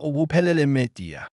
ubuphelele media.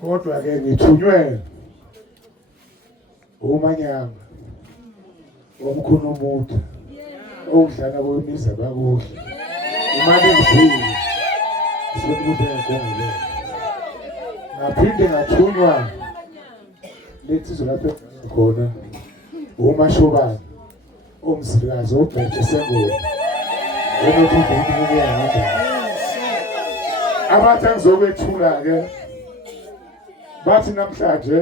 Kodwa ke ngithunywe umanyanga omkhulu omude ongidlana kwemisa bakuhle imali ezini sokuthi ngongile ngaphinde ngathunywa lethi zolapha khona umashobana omsikazi obhethe sengoma ukuthi umuntu uyahamba abathi ngizokwethula ke bathi namhlanje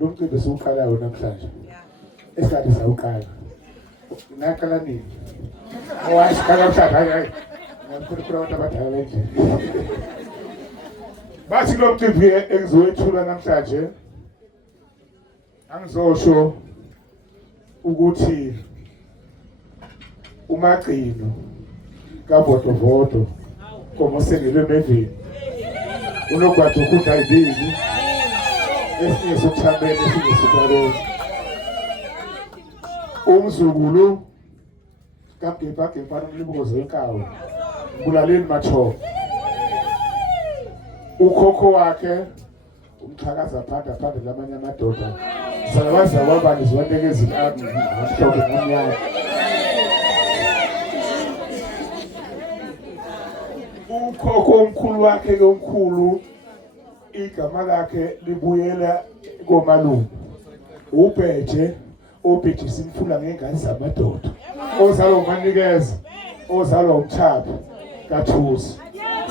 lo mcimbi siwuqalayo namhlanje esikade sawuqala ngaqala nini owasiqala namhlanje hayi ngikukhulula abantu abadala nje bathi lo mcimbi engizowethula namhlanje angizosho ukuthi umagcino kaVodovodo komosengelwe emeveni unogwada ukudla ibili esinye sokuthambela esinye sokubalona umzukulu kaGebhagepha nomlibozo wenkawu Mbulaleni Mathomo ukhokho wakhe umxhakaza phanda lamanye amadoda sabaza wabani ziwandeke ezilami ngahlobo ngomnyama ukhokho omkhulu wakhe omkhulu igama lakhe libuyela komalume ubheje obheje simfula ngengane zamadoda ozalwa uManikeza ozalwa uMthapha kaThusi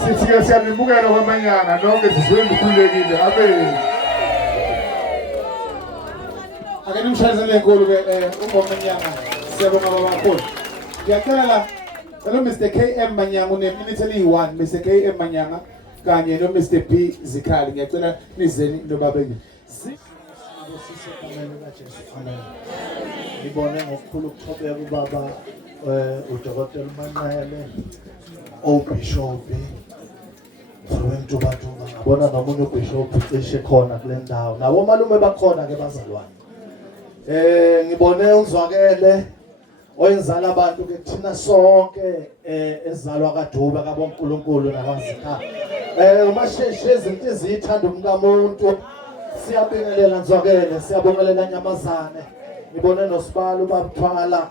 sithi ke siyanibukela kwamanyana nonke sizwe ndikhulekile amen ake nimshayisele enkulu ke uManyanga siyabonga babakhulu ngiyacela lo Mr KM Manyanga uneminute eli1 Mr KM Manyanga kanye no Mr B Zikhali ngiyacela nizeni nobabeni amen ngibone ngokukhulu ukuthobeka ubaba udokotela uManqele obishop Sowentuba ngabona nomunye ubishop cishe khona kule ndawo nabo malume bakhona ke bazalwane ngibone uzwakele oyenzala abantu ke thina sonke ezalwa kaDuba kaBonkulunkulu nakwazikha umasheshe izinto ezithanda umkamuntu siyabingelela nzwakele siyabongelela Nyamazane ngibone noSibalo babuthwala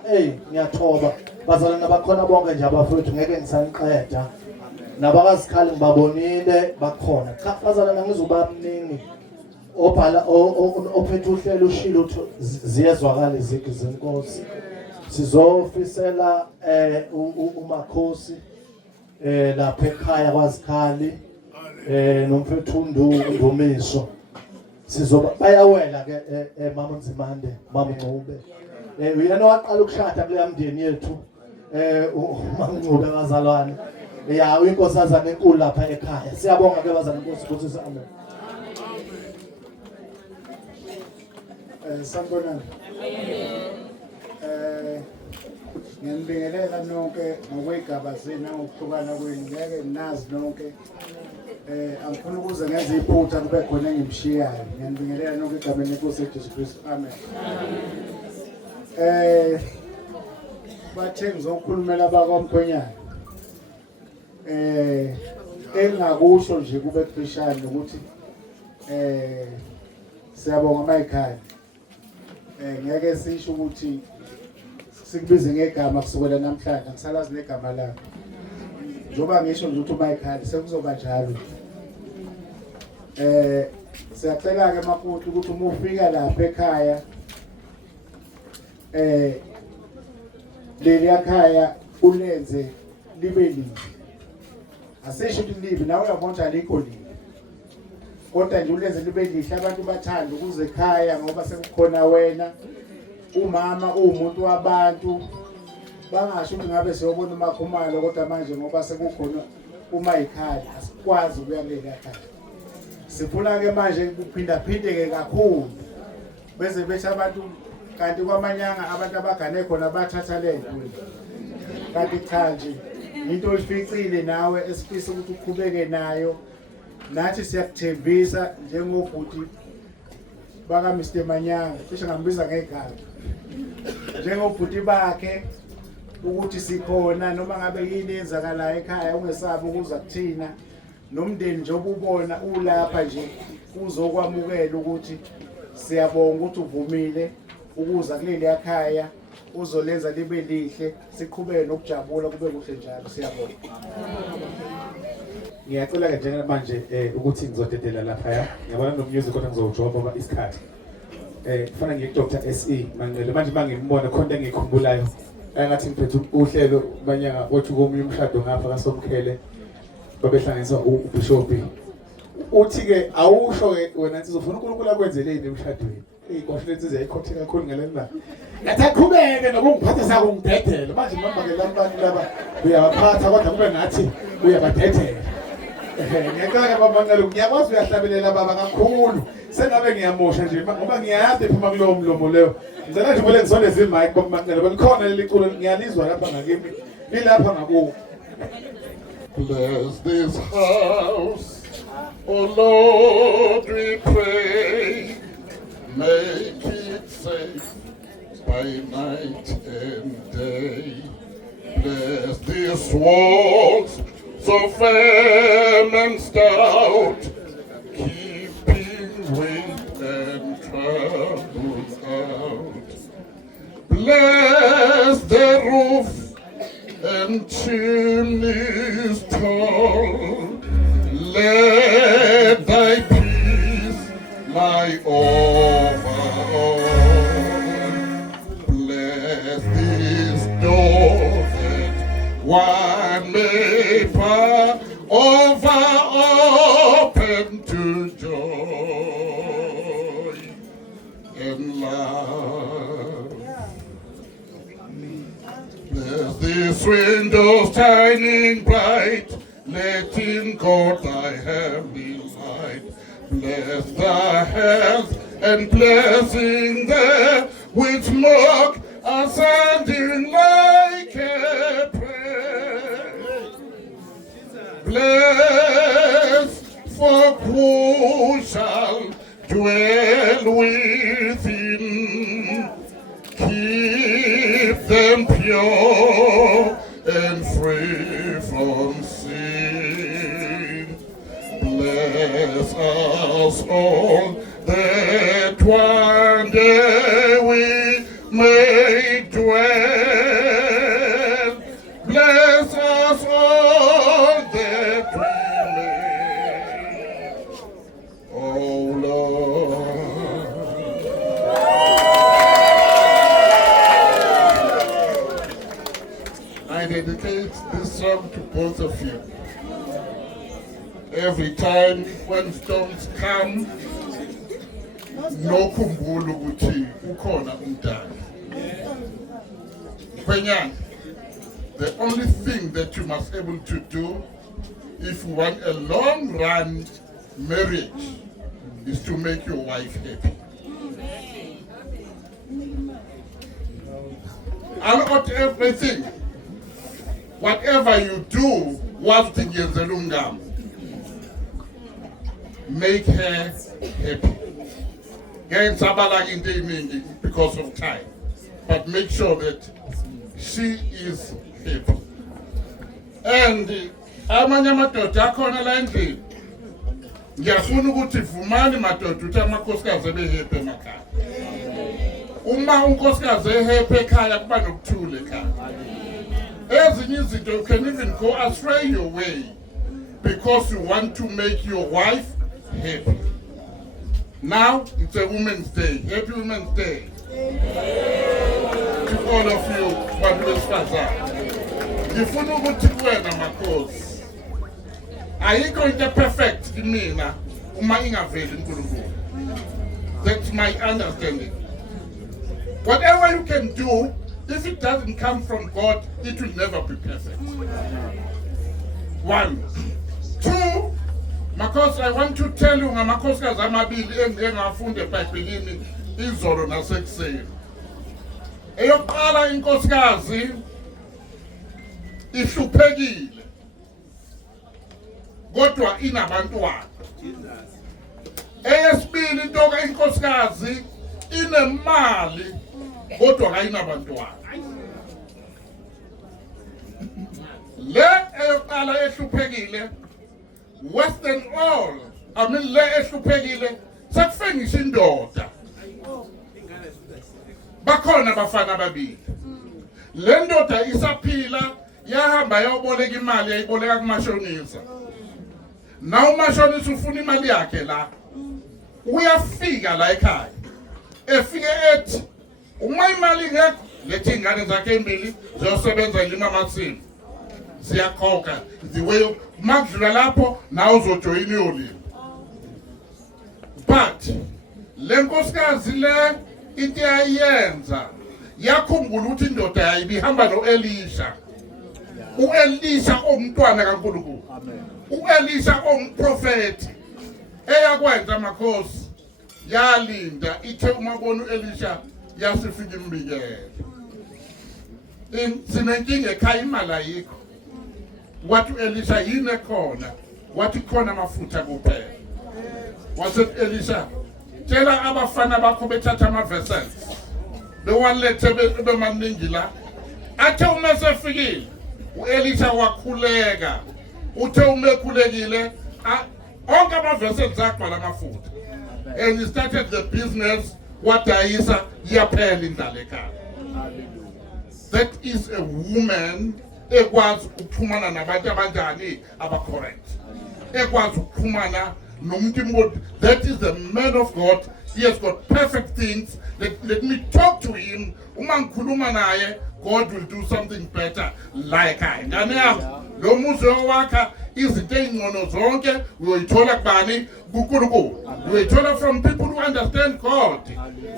ngiyathoba bazalwane bakhona bonke nje abafowethu ngeke ngisaniqeda nabakazikhali ngibabonile bakhona cha bazalwane ngizobamningi obhala ophethe uhlelo ushilo ziyezwakala izigi zenkosi sizofisela umakhosi lapha ekhaya kwazikhali nomfethu Ndumiso sizoba bayawela ke mama Nzimande mama Ncube uyena waqala ukushada kule mndeni yethu mama Ncube bazalwane ya inkosazana enkulu lapha ekhaya siyabonga ke bazalwane inkosi ukuthi amen sanibonani ngiyanibingelela nonke ngokwegaba zenu ngokuhlukana kwenu ngeke nazi nonke angifuna ukuze ngenze iphutha kube khona engimshiyayo ngiyanibingelela nonke egameni lenkosi Jesu Kristu amen bathe ngizokhulumela bakwaMkhwenyana engakusho nje kube kuphishana ukuthi siyabonga mayikhaya ngeke sisho ukuthi sikubize ngegama kusukela namhlanje ngisalazi negama lakho njoba ngisho nje ukuthi uMichael sekuzoba njalo siyacela ke makoti ukuthi uma ufika lapha ekhaya leli ekhaya ulenze libe libi asisho ukuthi libi nawe uyabona alikho libi kodwa nje ulenze libe lihle abantu bathanda ukuze ekhaya ngoba sekukhona wena umama umuntu wabantu bangasho ukuthi ngabe siyobona uMakhumalo kodwa manje ngoba sekukhona uMichael asikwazi ukuya kuleli ekhaya sifuna ke manje kuphinda phindeke kakhulu bese bethi abantu kanti kwaManyanga abantu abagane khona bathatha lento kanti cha nje into oyificile nawe esifisa ukuthi uqhubeke nayo nathi siyakuthembisa njengobhuti baka Mr Manyanga cishe ngambiza ngegama njengobhuti bakhe ukuthi sikhona noma ngabe yini enzakalayo ekhaya ungesabi ukuza kuthina nomndeni njengoba ubona ulapha nje uzokwamukela ukuthi siyabonga ukuthi uvumile ukuza kuleli ekhaya uzolenza libe lihle siqhubeke nokujabula kube kuhle njalo siyabonga ngiyacela ke njengamanje ukuthi ngizodedela lapha ngiyabona nomusic kodwa ngizowujoba ngoba isikhathi kufanele ngiye Dr SE manje mangimbona khona engikhumbulayo engathi ngiphethe uhlelo Manyanga othi komunye umshado ngapha kaSomkhele babehlanganisa uBishop uthi ke awusho ke wena nsi uzofuna uNkulunkulu akwenzeleni emshadweni inkosha lethu ziyayikhothe kakhulu ngalena ngathi aqhubeke nokungiphatha sakungidedela manje noma ke labantu laba uyabaphatha kodwa kube ngathi uyabadedela ngiyacela ke babanqalo ngiyakwazi uyahlabelela baba kakhulu sengabe ngiyamosha nje ngoba ngiyayazi phuma kulowo mlomo leyo ngicela nje vele ngisondeze imic babanqalo belikhona leli culo ngiyalizwa lapha ngakimi lilapha ngakuwo. Bless this house, oh Lord, we pray, make it safe by night and day. Bless these walls so firm and stout, keeping wind and troubles out. Bless the roof and chimneys tall, let thy peace my overall. Bless this door that one may pass over, open to joy and love. Bless these windows shining bright, letting God thy heavenly light. Bless the health and blessing there, which mock ascending like a prayer. Bless for who shall dwell within. Keep them pure and free from sin. Bless us all that one day we may dwell. Bless us all that we may. Oh Lord. I dedicate this song to both of you. Every time when storms come, nokhumbula ukuthi ukhona umdali. Kwenyana, the only thing that you must be able to do if you want a long run marriage is to make your wife happy. And not everything, whatever you do, what thing is the lungam, make her happy. Again, sabala in the because of time, but make sure that she is happy. And amanye amadoda akhona la endlini, ngiyafuna ukuthi vumani madoda ukuthi amakhosikazi ebe happy emakhaya. Uma unkosikazi ehappy ekhaya kuba nokuthula ekhaya. Ezinye izinto you can even go astray your way because you want to make your wife happy. Now it's a Women's Day. Happy Women's Day. To all of you, besifazane. Ngifuna ukuthi kuwena makhosi. Ayikho into perfect kimina uma ingaveli uNkulunkulu. That's my understanding. Whatever you can do, if it doesn't come from God, it will never be perfect. One. Two, because I want to tell you, ngamakhosikazi amabili engafunde eBhayibhelini izolo nasekuseni. Eyokuqala inkosikazi ihluphekile, kodwa inabantwana. Eyesibili into inkosikazi inemali, kodwa kayinabantwana. Le eyokuqala ehluphekile, worse than all, I mean le ehluphekile, sakufe ngisho indoda. Bakhona bafana ababili. Le ndoda isaphila, yahamba yayoboleka imali, yayiboleka kumashonisa. Na umashonisa ufuna imali yakhe la. Uyafika la ekhaya. Efike ethi, uma imali ngekho, lethi ingane zakhe embili ziyosebenza nje amasimu. Siyakhokha. The way makudlula lapho nawe uzojoyina yolimo. But le nkosikazi le into yayenza yakhumbula ukuthi indoda yayibihamba noElisha. uElisha omntwana kaNkulunkulu. uElisha omprofeti. Eyakwenza makhosi yalinda ithe uma bona uElisha yasifika imbikele. Sinenkinga ekhaya imali ayikho. Wathi uElisha yini khona? Wathi khona amafutha kuphela. Wathi uElisha tshela abafana bakho bethatha ama-vessels bewalethe bemaningi la. Athe uma sefikile uElisha wakhuleka. Uthe uma ekhulekile onke ama-vessels agcwala amafutha. And he started the business wadayisa yaphela indlela ekhaya. That is a woman ekwazi ukuxhumana nabantu abanjani aba-correct. Ekwazi ukuxhumana That is the man of God. He has got perfect things. Let me talk to him. God will do something better like I. Lo muze owakha izinto ezingcono zonke uyoyithola kubani kuNkulunkulu. Uyoyithola from people who understand God,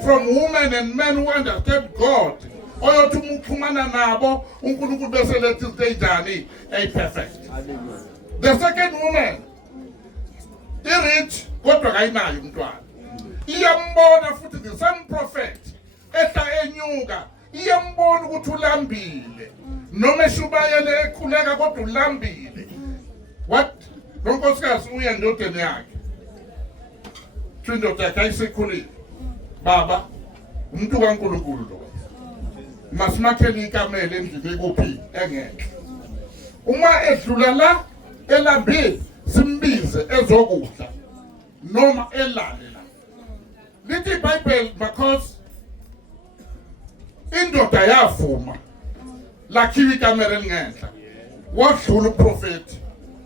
from women and men who understand God. Oyothi umuxhumana nabo uNkulunkulu bese lethi izinto enjani perfect. The second woman, rich kodwa kayinayo umntwana. Iyambona futhi the same prophet ehla enyuka. Iyambona ukuthi ulambile noma eshubayele ekhuleka kodwa ulambile. What lonkosikazi uya endodeni yakhe indoda yakhe ayisekhulile baba umuntu kaNkulunkulu lo masimakhele ikamela endlini kuphi engeke uma edlula la elambile simbize ezokudla noma elale la lithi iBhayibheli because indoda yavuma lakhiwa ikamera elingenhla wadlula uprofeti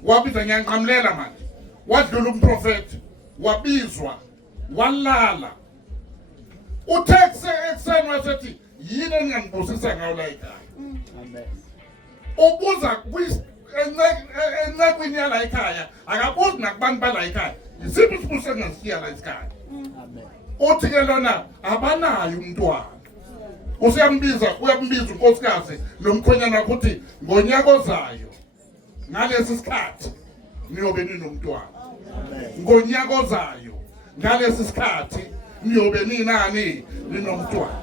wabiza ngiyanqamulela manje wadlula umprofeti wabizwa walala uthe ekuseni wasethi yini engangibusisa ngayo la ekhaya ubuza encekwini yala ekhaya akabuzi nakubantu bala ekhaya yisiphi isibuso engasiya la ekhaya uthi ke lona abanayo umntwana uyambiza unkosikazi nomkhwenyana ukuthi ngonyaka ozayo ngalesi sikhathi niyobe ninomntwana ngonyaka ozayo ngalesi sikhathi niyobe ninomntwana.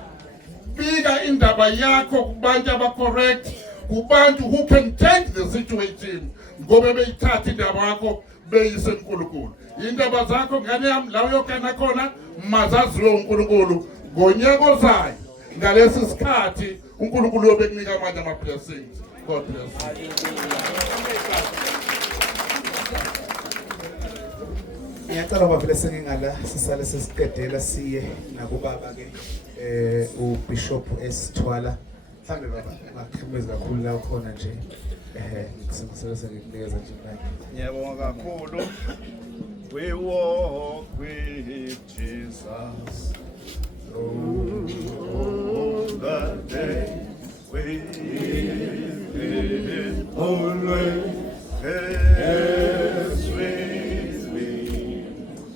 Bika indaba yakho kubantu abacorrect, kubantu who can change the situation ngoba beyithatha indaba yakho beyise uNkulunkulu. Indaba zakho ngane yami la uyokana khona mazaziwe uNkulunkulu ngonyaka ozayo ngalesi sikhathi uNkulunkulu uyobekunika amanye ama-blessings. God bless you. Ngiyacela ngoba vele sengingala sisale sesiqedela siye nakubaba ke uBishop Esithwala mhlambe baba ngakuhlumeza kakhulu la khona nje ngisemsela sengikunikeza nje manje. Ngiyabonga kakhulu. We walk with Jesus all the day. We live always as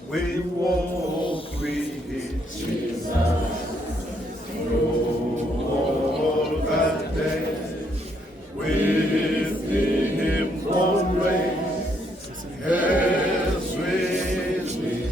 we walk with Jesus all the day. With Him always as we live.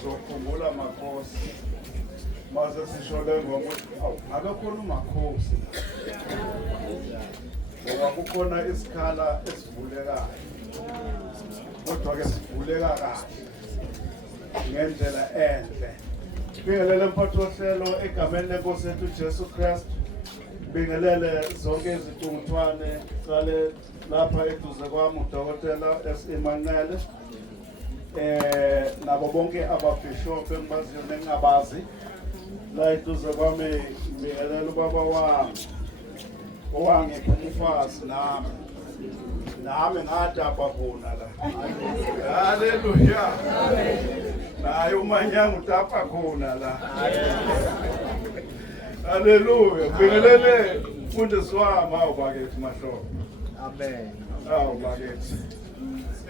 Sizokhumbula makhosi mase sishole ngokuthi akakhona umakhosi ngoba kukhona isikhala esivulekayo kodwa ke sivuleka kahle ngendlela enhle. Bingelele mphathi wohlelo egameni lenkosi yethu Jesu Christ. Bingelele zonke izicungthwane sale lapha eduze kwami uDokotela Emanqele. Nabo bonke ababishop engibaziyo nengingabazi la eduze kwami ngibingelela ubaba wami owangipha umfazi nami ngadabha khona la. Haleluya. Naye umanyanga udapha khona la. Haleluya. Ngibingelele mfundisi wami awubakethi mahlobo. Amen. Awubakethi.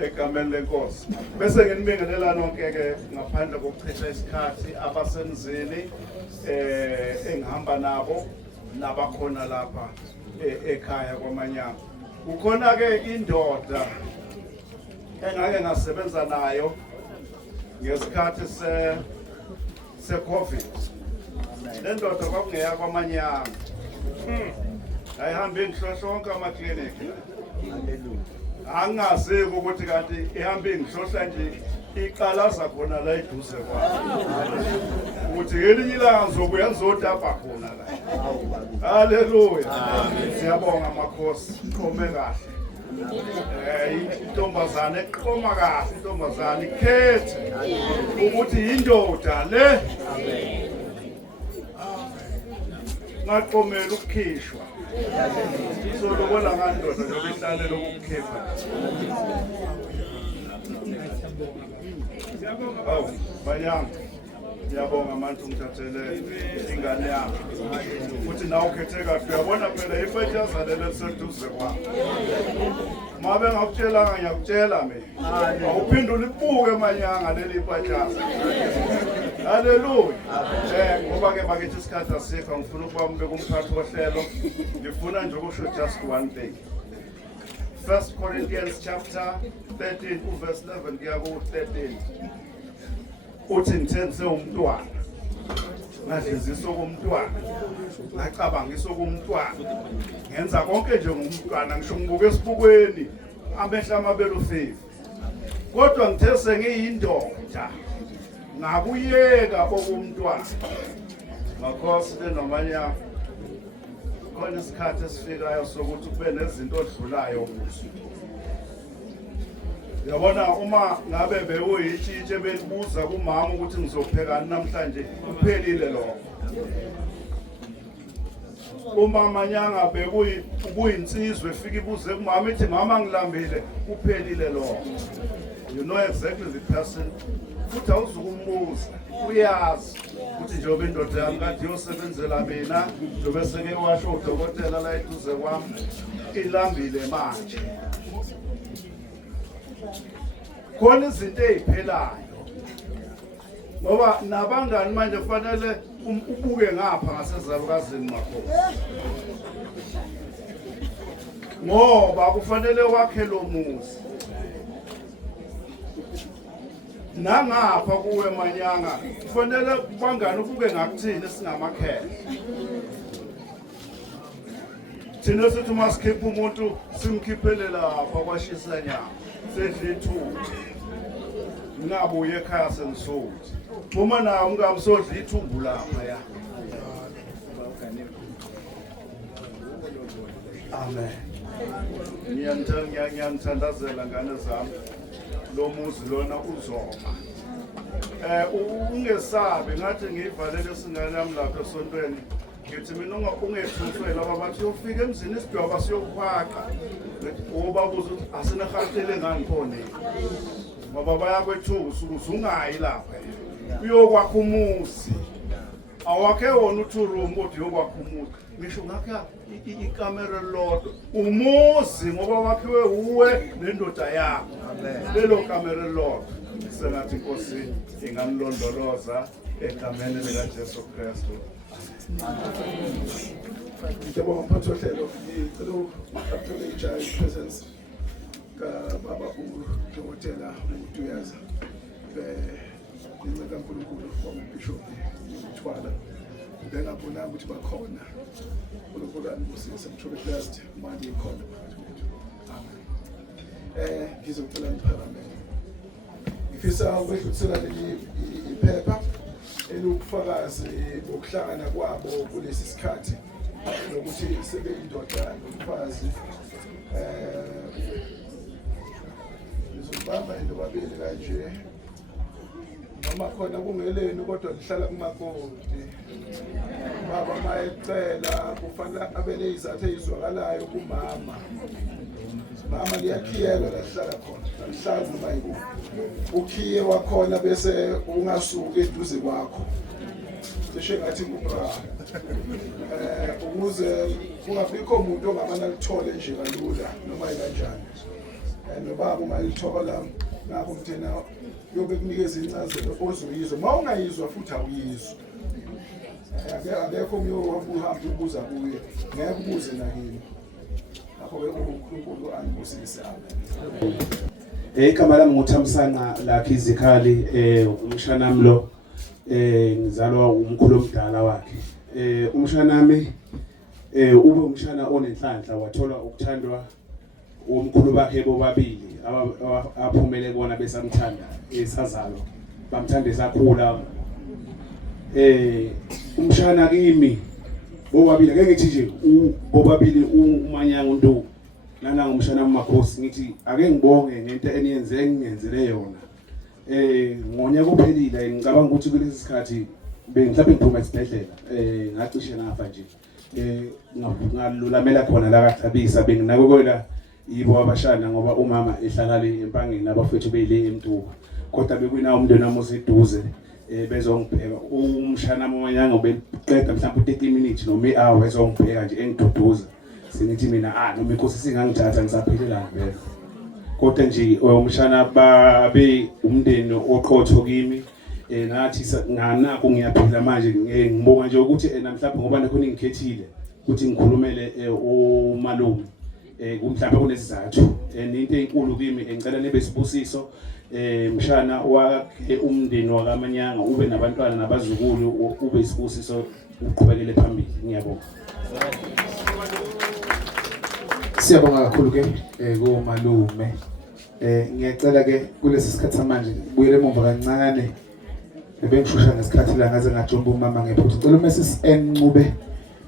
egameni lenkosi. Bese nginibingelela nonke ke ngaphandle kokuchitha isikhathi abasemzini engihamba nabo nabakhona lapha ekhaya kwaManyama. Kukhona ke indoda engake ngasebenza nayo ngesikhathi se-COVID. Le ndoda kwakungeya kwaManyama. Ayihambe ngihlohlonke amaklinikhi. Angazi ukuthi kanti ihambe ngihlohla nje iqalaza khona la eduze kwayo. Ukuthi ngelinye ilanga ngizobuya ngizodapha khona la. Haleluya. Siyabonga amakhosi, iqome kahle. Intombazane eqoma kahle, intombazane ikhethe ukuthi yindoda le. Ngaqomela ukukhishwa. Solobola ngandoda njengoba ihlalela ukukhipha. Awu, Manyama. Ngiyabonga manje ungithathele ingane yami. Futhi nawe ukhethe kahle. Uyabona phela ifethaza lelo liseduze kwami. Mabe ngakutshelanga ngiyakutshela mina. Awuphinde ulibuke Manyanga leli phajaza. Haleluya. Ngoba ke bakithi isikhathi asikho ngifuna ukubambe kumphathi wohlelo. Ngifuna nje ukusho just one thing. 1 Corinthians chapter 13 verse 11 kuya ku 13. Uthi ngithenze umntwana. Ngadlizisa kumntwana. Ngacabangisa kumntwana. Ngenza konke nje ngumntwana ngisho ngibuke esibukweni amehla amabelo ufifi. Kodwa ngithe sengiyindoda. Ngakuyeka okumntwana. Ngakhosi leNomanyama. Khona isikhathi esifikayo sokuthi kube nezinto odlulayo kuzo. Yabona uma ngabe bewuyitshitshe belibuza kumama ukuthi ngizophekani namhlanje kuphelile lokho. Uma Manyanga bekuyinsizwe efika ibuze kumama ithi mama ngilambile kuphelile lokho. You know exactly the person. Futhi awuzukumbuza uyazi ukuthi njengoba indoda yami kade yosebenzela mina njengoba seke washo udokotela la eduze kwami ilambile manje. Khona izinto eziphelayo ngoba nabangani manje kufanele ubuke ngapha ngasezalukazini Makhosi ngoba kufanele wakhe lo muzi nangapha kuwe Manyanga kufanele bangani ubuke ngakuthini singamakhehla. Thina sithi masikhipha umuntu simkhiphele lapha kwashisa nyama sedle ithumbu. Ngabuye ekhaya sengisothi. Uma nawe ungamsodla ithumbu lapha ya. Amen. Ngiyangithandazela ngane zami. Lo muzi lona uzoma. Ungesabi ngathi ngivalele singane yami lapha esontweni. Ngithi mina ungethuswe laba bathi ufika emzini isidwaba siyokuphaka. Ngoba buzo asinahaqile ngani khona. Ngoba bayakwethusa ukuthi ungayi lapha. Uyokwakha umuzi. Awakhe wona u2 room kodwa uyokwakha umuzi. Ngisho ngakha ikamera lodwa. Umuzi ngoba wakhiwe uwe nendoda yakho. Lelo kamera lodwa. Sengathi Nkosi ingamlondoloza egameni lika Jesu Kristu. Ngiyabonga mphathi wohlelo ngicela ukuphatha presence kababa uDokotela uDuyaza ngincela uNkulunkulu ngombishop uthwala bengabona ukuthi bakhona uNkulunkulu anibusise mthole last manje ikhona. Ngizocela niphakamele ngifisa ukwedlulisela leli iphepha elubufakazi bokuhlangana kwabo kulesi sikhathi nokuthi sebeyindoda nomfazi ngizobamba into babili kanje noma khona kungeleni kodwa lihlala kumakoti baba mayecela kufanele abele izathu ezizwakalayo kumama. Mama liyakhiyelwa lahlala khona mhlawumbe noma yikuphi ukhiye wakhona bese ungasuki eduze kwakho cishe ngathi kubra ukuze kungabikho umuntu ongamana lithole nje kalula noma kanjani nobaba uma lithoba lami ngakho mthena yobe kunikeza incazelo ozoyizwa uma ungayizwa futhi awuyizwa akekho uhambe ubuza kuye ngeke ubuze nakini ngakho-ke uNkulunkulu angibusise amen. Igama lami nguThamsanqa Lakhi Zikhali, umshanami lo ngizalwa umkhulu omdala wakhe. Umshanami ube umshana onenhlanhla, wathola ukuthandwa umkhulu bakhe bobabili aphumele bona besamthanda esazalwa bamthanda esakhula. Umshana kimi bobabili ake ngithi nje bobabili uManyango Ndu nanga umshana uMakhosi, ngithi ake ngibonge ngento engiyenzele yona. Ngonyaka ophelile ngicabanga ukuthi kulesi sikhathi mhlawumbe ngiphuma esibhedlela, ngacishe nafa nje. Ngalulamela khona la kaThabisa, benginakekwela yibo abashana ngoba umama ehlala le empangeni abafethu beyile eMtuba, kodwa bekuyinawo umndeni wami oseduze bezongibheka. Umshana uManyango beqeda mhlawumbe 30 minutes noma i-hour ezongibheka nje engiduduza, sengithi mina noma inkosi singangithatha ngisaphelelana vele. Kodwa nje umshana babe umndeni oqotho kimi, nathi nganako ngiyaphila manje. Ngibonga nje ukuthi mhlawumbe ngoba nakhona ngikhethile ukuthi ngikhulumele umalume, mhlawumbe kunesizathu into enkulu kimi. Ngicela nibe sibusiso mshana wakhe umndeni wakaManyanga, ube nabantwana nabazukulu, ube isibusiso uqhubekele phambili. Ngiyabonga. Siyabonga kakhulu ke kumalume. Ngiyacela ke kulesi sikhathi samanje buyele emuva kancane. Bengishusha ngesikhathi la ngaze ngajomba umama ngephutha. Ngicela uMrs Ncube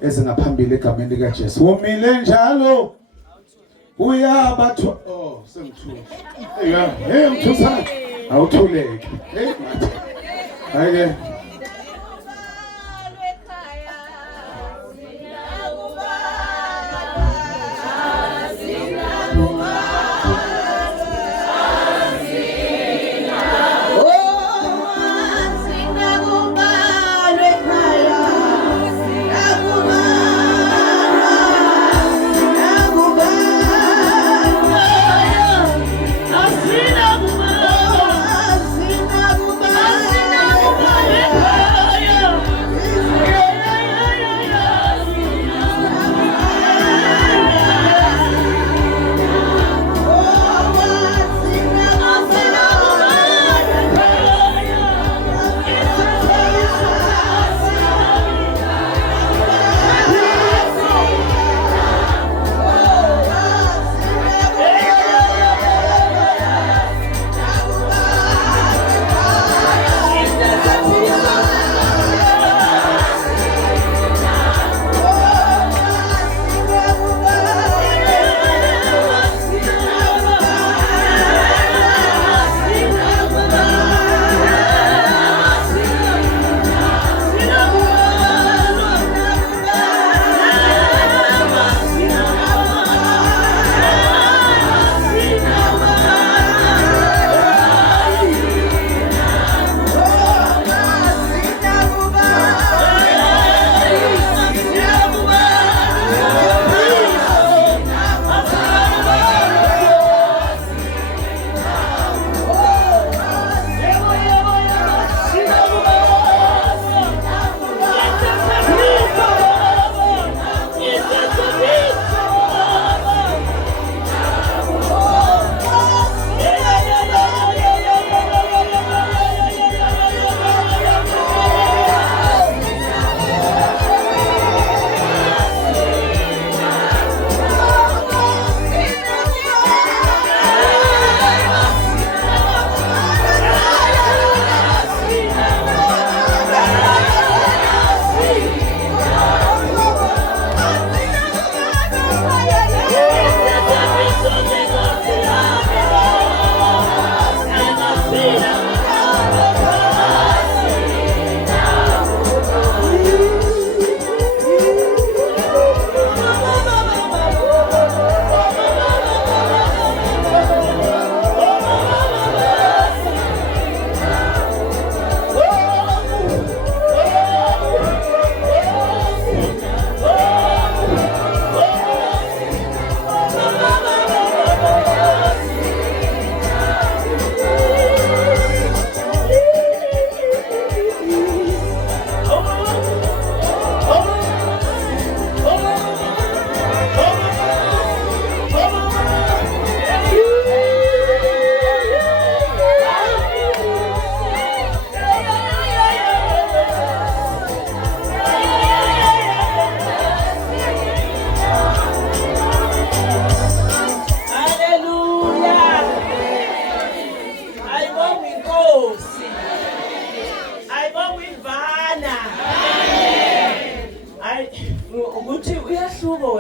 ezingaphambili egameni lika Jesu. Umile njalo uyabathwa. Oh sengithule. Hey mthutha. Awuthuleke. Hey mathi. Hayike. Asina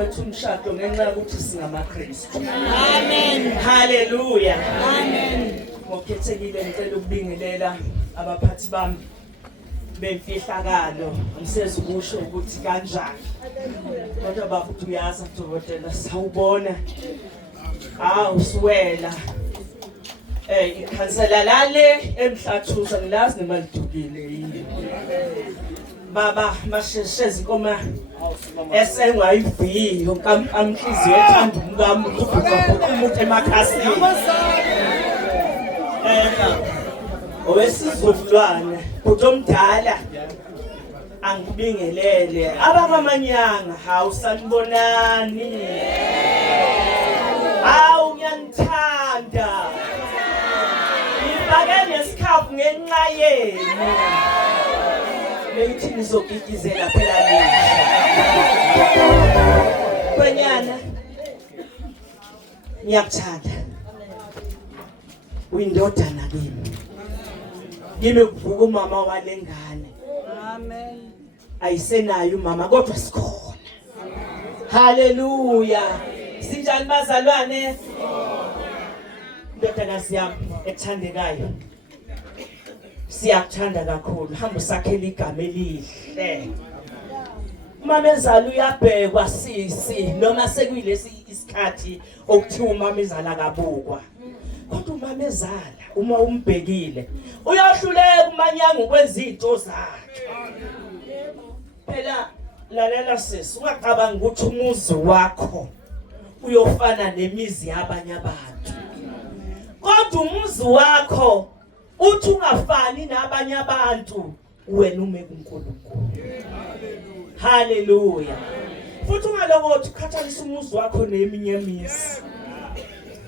wethu umshado ngenxa yokuthi singamaKristu. Amen. Hallelujah. Amen. Ngokukhethekile ngicela ukubingelela abaphathi bami bemfihlakalo. Ngiseza ukusho ukuthi kanjani. Kodwa bafuthu uyazi dokotela sawubona. Usiwela. Ikhansela lale emhlathuza ngilazi nemalidukile yini. Baba masheshezi inkoma esengwayiviyo kamhliziyo ethanda umkami ukubuka umuntu emakhasini. Owesizukulwane umuntu omdala angibingelele abakamanyanga sanibonani. Ngiyangithanda ngifake nesikhafu ngenxa yenu bengithi nizogigizela phela Khwenyana ngiyakuthanda uyindodana kimi yimi kuvuka umama walengane. Amen. Ayisenayo umama kodwa sikhona. Haleluya. Sinjani bazalwane? Ndodakazi yami ethandekayo. Siyakuthanda kakhulu. Hamba usakhela igama elihle. Umama ezala uyabhekwa sisi noma sekuyilesi isikhathi okuthiwa umama ezala kabukwa. Kodwa umama ezala uma umbhekile uyahluleka umanyanga ukwenza izinto zakhe. Phela lalela sisi ungacabanga ukuthi umuzi wakho uyofana nemizi yabanye abantu. Kodwa umuzi wakho uthi ungafani nabanye abantu wena ume kuNkulunkulu. Haleluya. Futhi ungalokothi ukhathalisa umuzi wakho neminye imizi.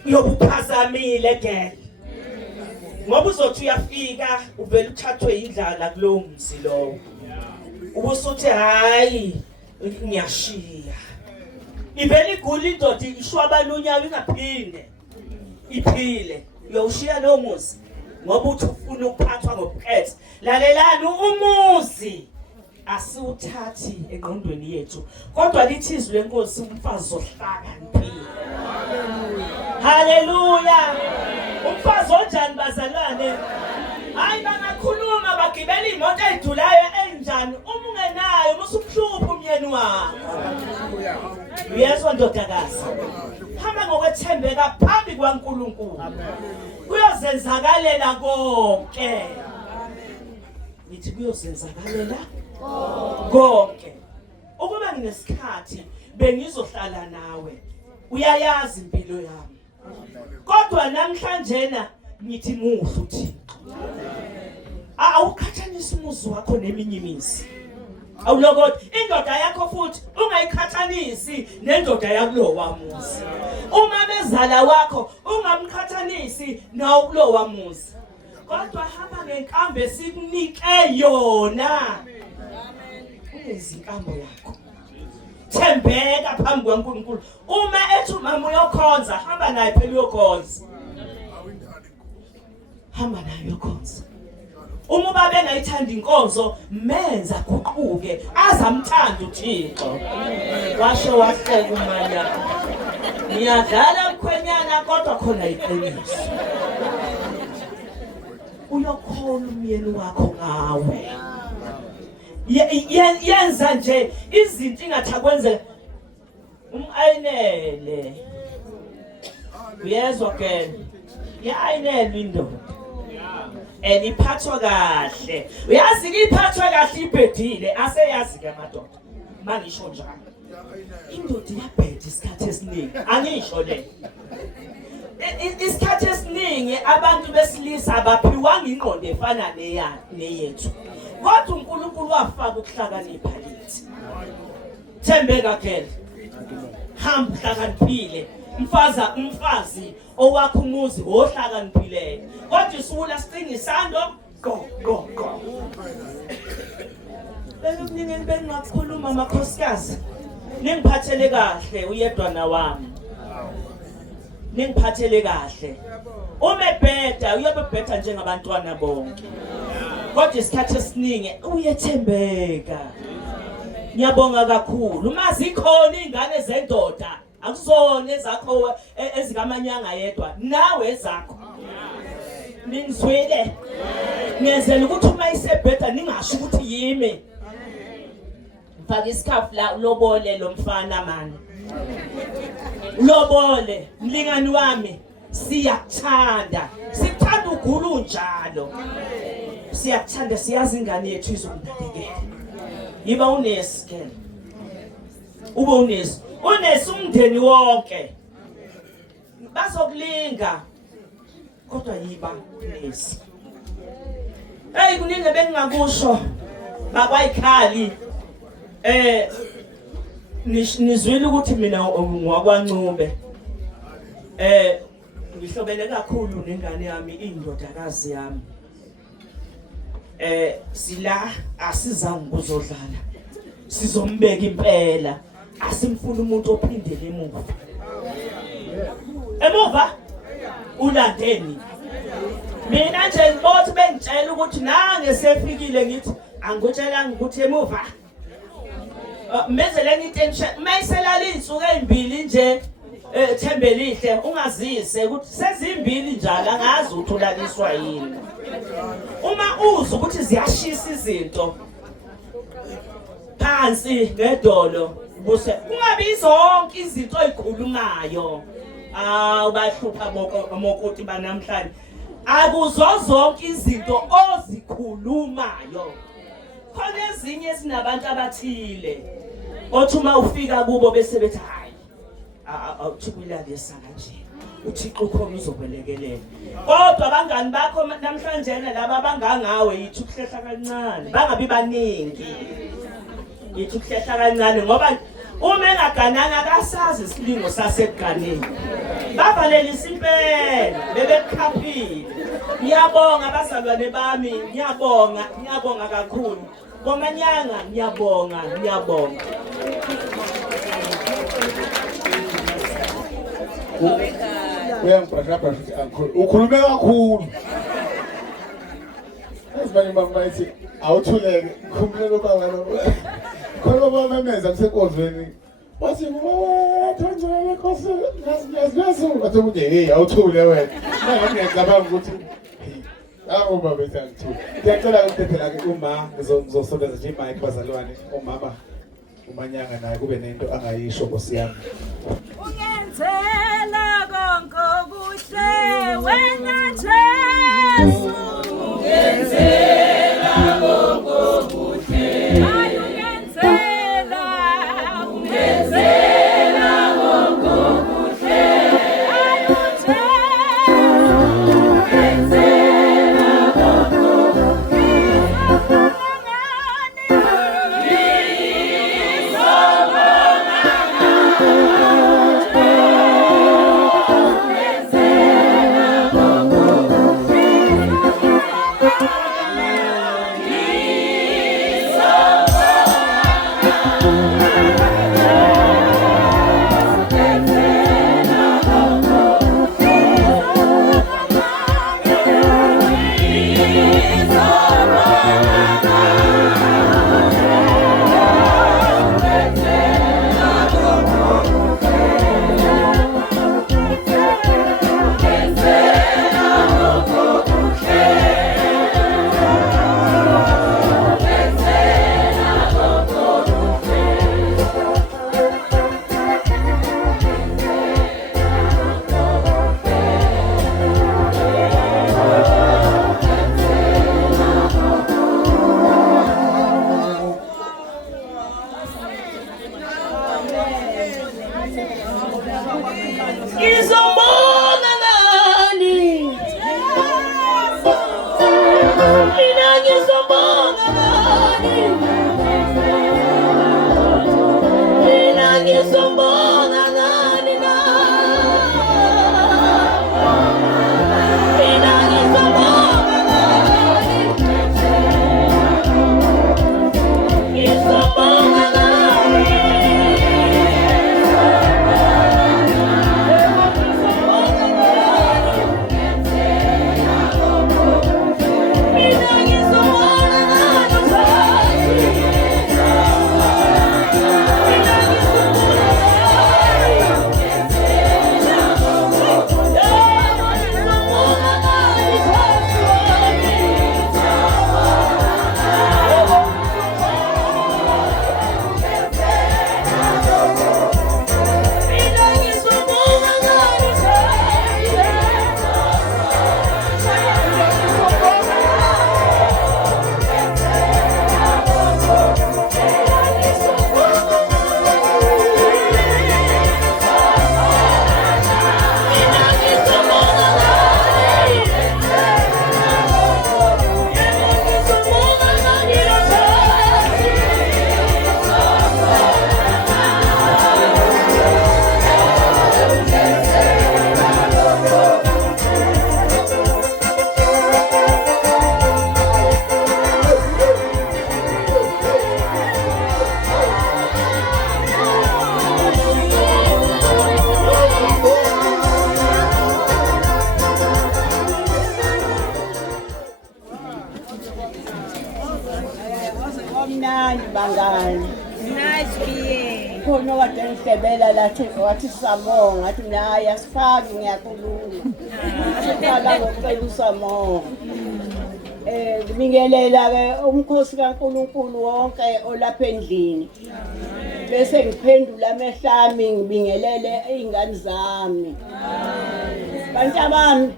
Uyobuphazamile ke. Ngoba uzothi uyafika uvela uthathwe indlala kulowo mzi lowo. Ubusuthi hayi ngiyashiya. Ivela igula indoda ishwabana unyaka ingaphinde iphile. Uyawushiya lo muzi ngoba uthi ufuna ukuphathwa ngobukhethe. Lalelani umuzi asiwuthathi engqondweni yethu kodwa lithi izwi lenkosi umfazi ohlakaniphile. Haleluya. Umfazi onjani bazalwane? Hayi bangakhuluma bagibela imoto edulayo enjani uma ungenayo musukuhlupha umyeni wakho. Uyezwa ndodakazi? Hamba ngokwethembeka phambi kwaNkulunkulu. Kuyozenzakalela konke. Nithi kuyozenzakalela konke. Ukuba nginesikhathi bengizohlala nawe. Uyayazi impilo yami. Kodwa namhlanje ngithi muhle uThixo. Awukhathanisa umuzi wakho neminye imizi. Awulokothi indoda yakho futhi ungayikhathanisi nendoda yakulowa muzi. Umama ezala wakho ungamkhathanisi nakulowa muzi. Kodwa hamba ngenkambo esikunike yona. Unezinkambo yakho. Thembeka phambi kwaNkulunkulu. Uma ethi umama uyokhonza hamba naye phela uyokhonza. Hamba naye uyokhonza. Uma ubaba engayithanda inkonzo menza guquke azamthanda uThixo. Washo wahleka umanya. Ngiyadlala mkhwenyana kodwa khona iqiniso. Uyokhola umyeni wakho ngawe. Yenza nje izinto ingathakwenze umayinele. Uyezwa ke? Yayinele indoda. Iphathwa kahle. Uyazi iphathwa kahle ibhedile aseyazi ke amadoda. Mangisho njalo. Indoda iyabheda isikhathi esiningi. Angisho le. Isikhathi esiningi abantu besilisa abaphiwanga ingqondo efana neyethu. Kodwa uNkulunkulu wafaka ukuhlakanipha kithi. Thembeka ke. Hamba hlakaniphile. Umfazi owakho umuzi ohlakaniphileyo. Kodwa isula sicinga isando go. Benginingeni bengakhuluma amakhosikazi. Ningiphathele kahle uyedwana wami. Ningiphathele kahle. Uma ebheda uyobebheda njengabantwana bonke. Kodwa isikhathi esiningi uyethembeka. Ngiyabonga kakhulu. Uma zikhona izingane zendoda, akuzona ezakho ezikamanyanga yedwa, nawe ezakho. Ningizwile. Ngenzela ukuthi uma isebheda ningasho ukuthi yimi. Mfaka isikhafu la ulobole lo mfana mani. Ulobole mlingani wami. Siyakuthanda. Sikuthanda ugulu njalo. Siyakuthanda siyazi ingane yethu izokunakekela. Yiba unesi ke. Ube unesi. Unesi umndeni wonke. Bazokulinga. Kodwa yiba unesi. Hey kuningi bengingakusho. Bakwayikhali. Nizwile ukuthi mina ngwakwaNcube. Ngihlobene kakhulu nengane yami indodakazi yami. Sila asizange kuzodlala. Sizombeka impela. Asimfuna umuntu ophindele emuva. Emuva ulandeni. Mina nje ngibothi bengitshela ukuthi nange sefikile ngithi angikutshelanga ukuthi emuva. Mezeleni intention mayiselala izinsuku ezimbili nje Thembelihle ungazise ukuthi sezimbili njalo angazi uthulaliswa yini. Uma uza ukuthi ziyashisa izinto phansi ngedolo buse kungabi zonke izinto ezikhulumayo. Ubahlupha mokuthi banamhlanje akuzo zonke izinto ozikhulumayo. Khona ezinye esinabantu abathile othi uma ufika kubo bese bethi hayi awuthukula lesaka nje uThixo khona uzokwelekelela. Kodwa abangani bakho namhlanje laba abangangawe yithi ukuhlehla kancane bangabi baningi. Yithi ukuhlehla kancane ngoba uma engagananga akasazi isilingo saseganeni. Bavalelisa impela bebekhaphile. Ngiyabonga abazalwane bami, ngiyabonga kakhulu. Bomanyanga ngiyabonga. Uyangibhasha futhi uncle. Ukhulume kakhulu. Asibani mama ithi awuthuleke khumulelo baba lo. Khona baba memeza kusenkozweni. Wathi thonjela lenkosi ngasiyazi bathi unje hey awuthule wena. Manje ngiyacabanga ukuthi baba bethi angithule. Ngiyacela ukuphela ke uma ngizosondeza nje imic bazalwane umama umanyanga naye kube nento angayisho Nkosi yami. Ungenzela konke okuhle wena Jesu. Ungenzela konke okuhle. Hayi ungenzela konke okuhle. Hayi ungenzela konke okuhle. Kwamnandi bangani. Khona kade ngihlebela lathi wathi sabonga ngathi naye asifaki ngiyakhuluma. Siqala ngokucela usamonga. Ngibingelela ke umkhosi kaNkulunkulu wonke olapha endlini. Bese ngiphendula amehlami ngibingelele izingane zami. Bantabami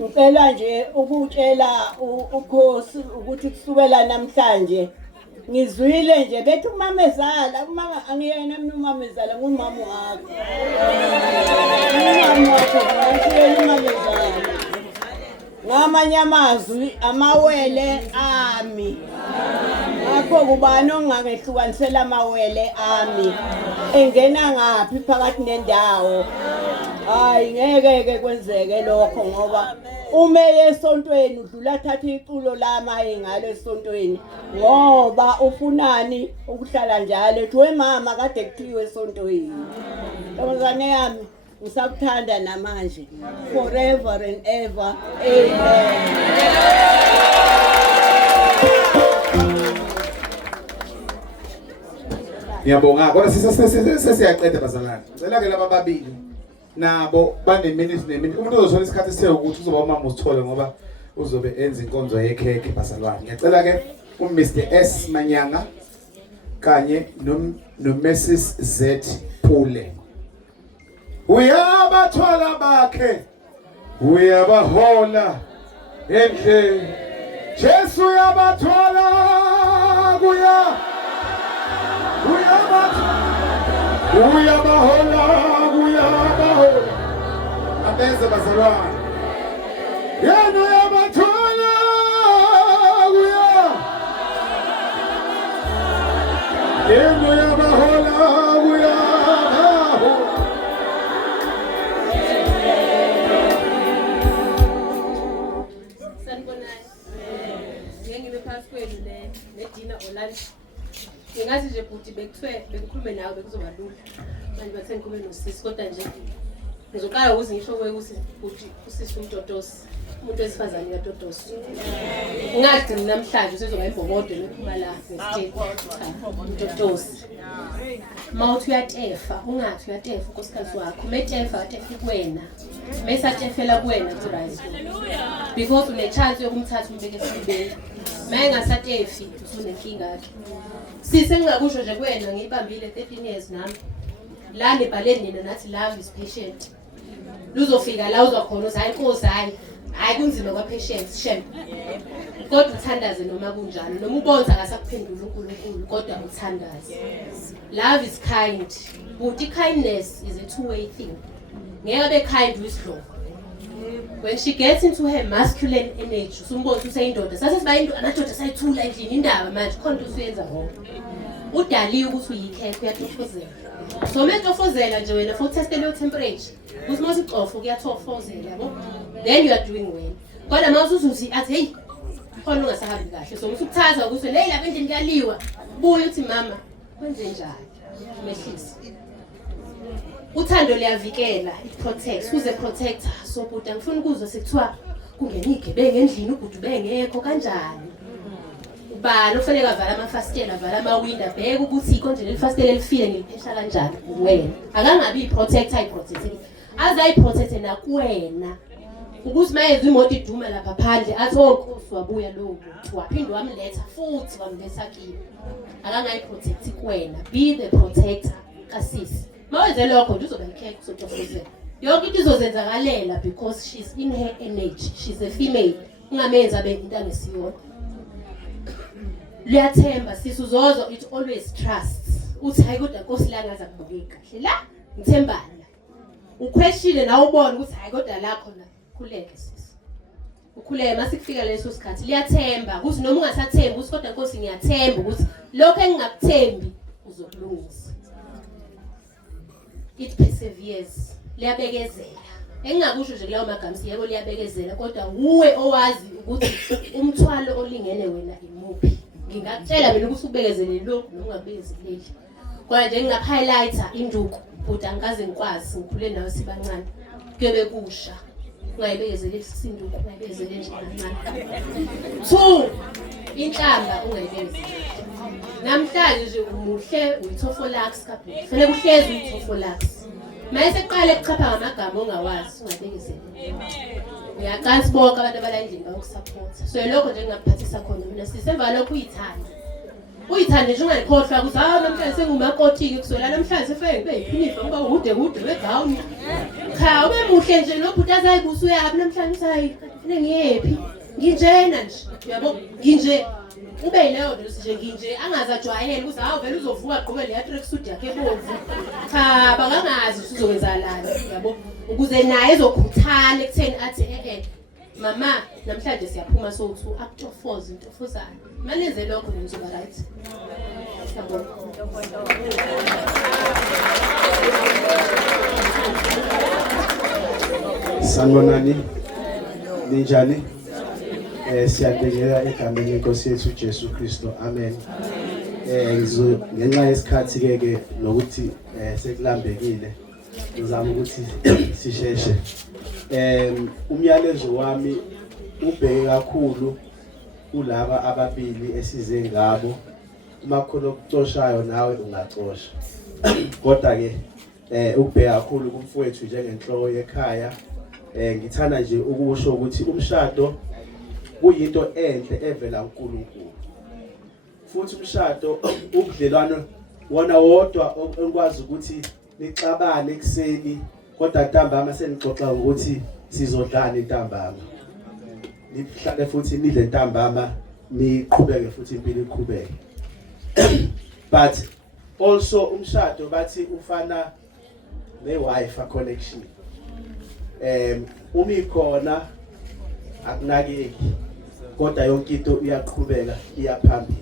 ngicela nje ukutshela ukhosi ukuthi kusukela namhlanje ngizwile nje bethi umamezala uma angiyena mina umamezala ngumama wakho. Umama wakho ngiyena umamezala. Ngamanye amazwi amawele ami. Ngakho kubani ongangehlukanisela amawele ami? Engena ngaphi phakathi nendawo? Hayi ngeke ke kwenzeke lokho ngoba uma esontweni udlula thatha iculo lama engalo esontweni ngoba ufunani ukuhlala njalo ethi wemama kade kuthiwe esontweni. Ntombazane yami ngisakuthanda namanje forever and ever. Amen. Ngiyabonga kodwa sesiyaqeda bazalwane. Ngicela ke laba babili nabo baneminute umuntu uzothola isikhathi siyo ukuthi uzoba umama usithole ngoba uzobe enza inkonzo yekhekhe bazalwane. Ngiyacela ke uMr S Manyanga kanye noMrs Z Pule. Uyabathwala bakhe uyabahola endle Jesu uyabathwala uyabahola abenze bazalwane yena uyabathwala yena uyabahola nedina olali ngingathi nje bhuti bekuthiwe bengikhulume nawe bekuzoba lula manje bathe ngikhulume nosisi kodwa nje ngizoqala ukuthi ngisho kuwe ukuthi bhuti usisi umtotosi umuntu wesifazane uyatotosa ungagcini namhlanje usezoba imbokodo nephuma la ngesiteji umtotosi mawuthi uyatefa ungathi uyatefa unkosikazi wakho metefa atefa kuwena mesatefela kuwena kuright because unechance yokumthatha umbeke esibeni mayengasatefi usunenkinga yakhe sise ngingakusho nje kuwena ngiyibambile 13 years nami la nebhaleni nina nathi love is patient luzofika la uzokhona uthi hayi Nkosi hayi kunzima kwa patience shem kodwa uthandaze noma kunjani noma ubonza akasakuphendula uNkulunkulu kodwa uthandaze. Love is kind but kindness is a two-way thing. Ngeke be kind with slow. When she gets into her masculine energy usumbona useyindoda sase siba amadoda sayithula endlini indaba manje khona usuyenza wrong. Udaliwe ukuthi uyikhekhe uyatofozela. So metofozela nje wena for test your temperature. Uthi mase ucofa kuyatofozela yabo. Then you are doing well. Kodwa mawusuthi athi hey khona ungasahambi kahle so usukuthatha ukuthi hey lapha endlini kuyaliwa buya uthi mama kwenze njani mehlisi. Uthando liyavikela it protects kuze protector so buda ngifuna ukuzwa sekuthiwa kungena igebenge endlini ubudu bengekho kanjani. Ubani ofanele avala amafastela avala amawindow abheke ukuthi ikonje lelifastela elifile ngiliphesha kanjani wena akangabi iprotector ayiprotecte azayiprotecte nakuwena ukuthi mayezwe imoto iduma lapha phandle athi Nkosi wabuya lo muntu waphinde wamletha futhi wamletha kimi akangayiprotect kuwena be the protector kasisi mawenze lokho nje uzoba ikhekhe usotofuzela yonke into izozenzakalela because she's in her energy she's a female ungamenza abe into angesiyona liyathemba sisuzozo it always trusts uthi hayi kodwa Nkosi la ngaza kubukeka kahle la ngithembana ukhweshile nawe ubone ukuthi hayi kodwa la khona khuleke sisi ukhuleke masikufika leso sikhathi liyathemba ukuthi noma ungasathembi ukuthi kodwa Nkosi ngiyathemba ukuthi lokho engingakuthembi uzokulungisa. It perseveres liyabekezela engingakusho nje kulawo magama siyebo liyabekezela kodwa uwe owazi ukuthi umthwalo olingene wena imuphi. Ngingakutshela mina ukuthi ubekezele lo noma ungabekezeleli kodwa nje ngingahighlighter induku but angikaze ngikwazi ngikhule nawe sibancane kube kusha ungayibekezeleli isisindo ungayibekezeleli nje kancane 2 inhlamba ungayibekezeleli namhlanje nje umuhle uyithofolax kabhe kufanele uhlezi uyithofolax mayese qale ukuchapha ngamagama ongawazi ungabekezeleli uyaqala sibonke abantu abala endlini bayokusupport so lokho nje ngingaphathisa khona mina sisemva lokho uyithande nje ungayikhohlwa ukuthi namhlanje sengumakotiki kuswela namhlanje sefike ngibe yiphinifa ngoba ude wegown cha ube muhle nje lo bhuti azayibusa uyapi namhlanje usayi ngiyephi nginjena nje uyabo nginje ube yileyo nto nje nginje angazajwayeli ukuthi vele uzovuka agqoke le track suit yakhe ebomvu cha bakangazi ukuthi uzokwenzakalani yabo ukuze naye ezokhuthala ekutheni athi mama namhlanje siyaphuma so2 akutofoza intofozana manenze lokho nizoba right Sanibonani ninjani siyabingelela egameni lenkosi yethu Jesu Kristo amen ngenxa yesikhathi ke nokuthi sekulambekile ngizama ukuthi sisheshe umyalezo wami ubheke kakhulu kulaba ababili esize ngabo uma khona ukucoshayo nawe ungacosha kodwa ke ukubheka kakhulu kumfowethu njengenhloko yekhaya ngithanda nje ukusho ukuthi umshado kuyinto enhle evela kuNkulunkulu futhi umshado ubudlelwano wona wodwa okwazi ukuthi nixabane ekseni kodwa ntambama senixoxa ukuthi sizodlana intambama nihlale futhi nidle ntambama niqhubeke futhi impilo iqhubeke but also umshado bathi ufana ne-Wi-Fi connection uma ikhona akunakeki kodwa yonke into iyaqhubeka iyaphambili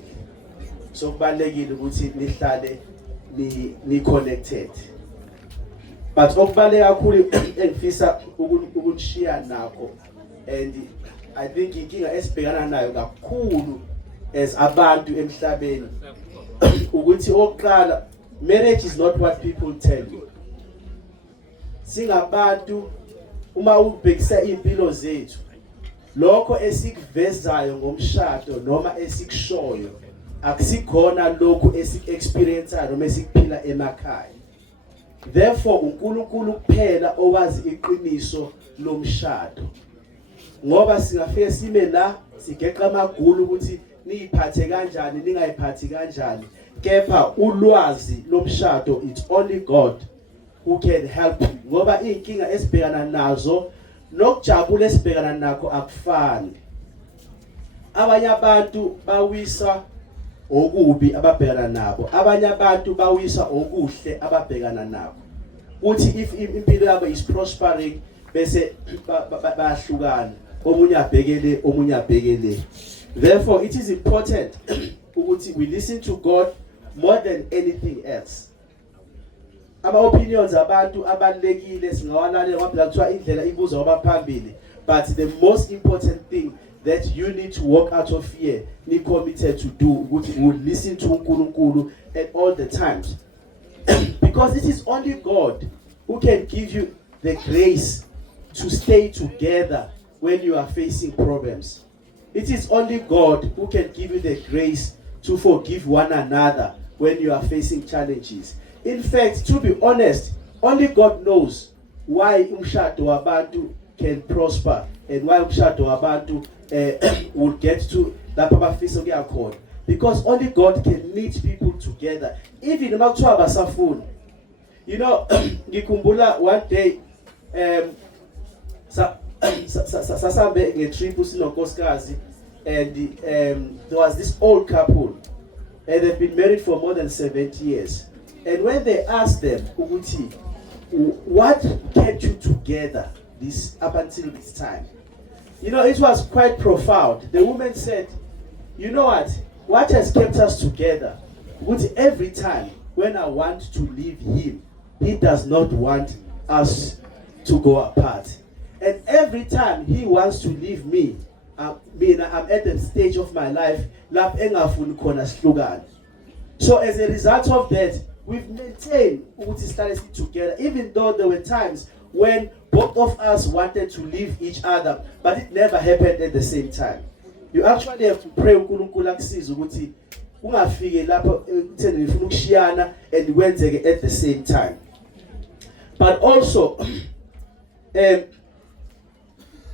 so kubalekile ukuthi nihlale ni connected but okubaleka kakhulu engifisa ukushiya nakho and I think inkinga esibhekana nayo kakhulu as abantu emhlabeni ukuthi oqala marriage is not what people tell you singabantu uma ubhekisa impilo zethu lokho esikuvezayo ngomshado noma esikushoyo akusikhona lokho esik-experienceayo noma esikuphila emakhaya therefore uNkulunkulu kuphela owazi iqiniso lomshado ngoba singafike sime la sigeqa amagulu ukuthi niyiphathe kanjani ningayiphathi kanjani kepha ulwazi lomshado it's only God who can help you ngoba inkinga esibhekana nazo nokujabula esibhekana nakho akufani abanye abantu bawisa okubi ababhekana nabo abanye abantu bawisa okuhle ababhekana nabo uthi if impilo yabo is prospering bese bayahlukana omunye abhekele therefore it is important ukuthi we listen to God more than anything else ama opinions abantu abalekile singawalalela ngoba kuthiwa indlela ibuza kwabaphambili but the most important thing that you need to walk out of fear ni committed to do ukuthi you will listen to uNkulunkulu at all the times because it is only God who can give you the grace to stay together when you are facing problems. It is only God who can give you the grace to forgive one another when you are facing challenges. In fact, to be honest, only God knows why umshado wabantu can prosper and why umshado wabantu will get to lapha bafisa ukuya khona because only God can knit people together even uma kuthiwa basafuni. You know, ngikumbula one day sasambe ngetrip usinonkosikazi and there was this old couple and they've been married for more than 70 years and when they asked them ukuthi what kept you together this up until this time, you know, it was quite profound. The woman said, you know what has kept us together, ukuthi every time when I want to leave him, he does not want us to go apart. And every time he wants to leave me, I'm at the stage of my life, so as a result of that, we've maintained ukuthi sihlale together, even though there were times when both of us wanted to leave each other, but it never happened at the same time. You actually have to pray uNkulunkulu akusize ukuthi ungafike lapho ekutheni ufuna ukushiyana and kwenzeke at the same time. But also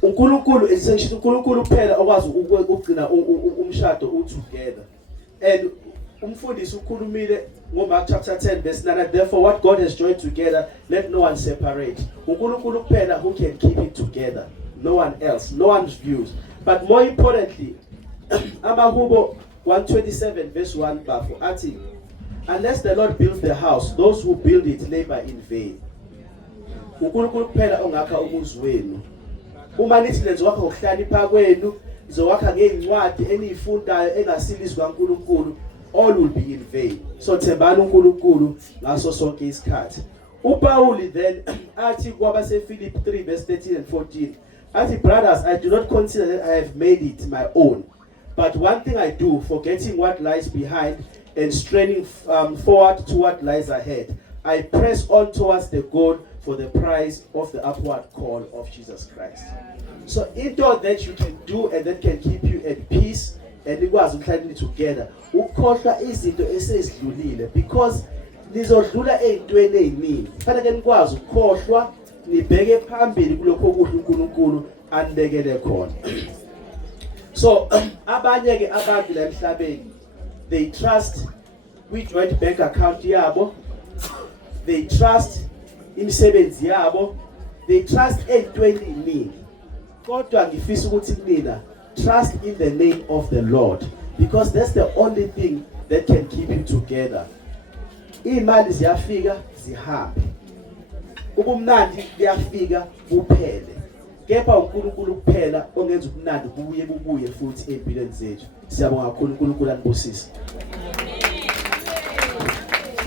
uNkulunkulu essentially uNkulunkulu kuphela okwazi ukugcina umshado together. And umfundisi ukhulumile ngoMark chapter 10 verse 9, therefore what God has joined together let no one separate. uNkulunkulu kuphela who can keep it together, no one else, no one's views. But more importantly, Amahubo 127 verse 1 bafo athi, unless the Lord builds the house, those who build it labor in vain. uNkulunkulu kuphela ongakha umuzi wenu. Uma nithi lenzowakha ngokuhlonipha kwenu, izowakha ngeencwadi eniyifundayo engasilizwi kaNkulunkulu, all will be in vain. So thembani uNkulunkulu ngaso sonke isikhathi. uPaul then athi kwabasePhilippi 3 verse 13 and 14, athi, brothers, I do not consider that I have made it my own, but one thing I do, forgetting what lies behind and straining forward to what lies ahead, I press on towards the goal for the prize of the upward call of Jesus Christ. So into that you can do and that can keep you at peace and ikwazi ukuhlala together, ukhohlwa izinto esezidlulile, because nizodlula ezintweni eziningi. Kufanele nikwazi ukukhohlwa, nibheke phambili kulokho okuhle uNkulunkulu anibekele khona. So abanye ke abantu la emhlabeni, they trust kwi-joint bank account yabo, they trust imisebenzi yabo, they trust ezintweni eziningi. Kodwa ngifisa ukuthi kunina trust in the name of the Lord, because that's the only thing that can keep you together. Imali ziyafika zihambe, ubumnandi buyafika buphele, kepha uNkulunkulu kuphela ongenza ubumnandi bubuye futhi empilweni zethu. Siyabonga kakhulu uNkulunkulu anibusise.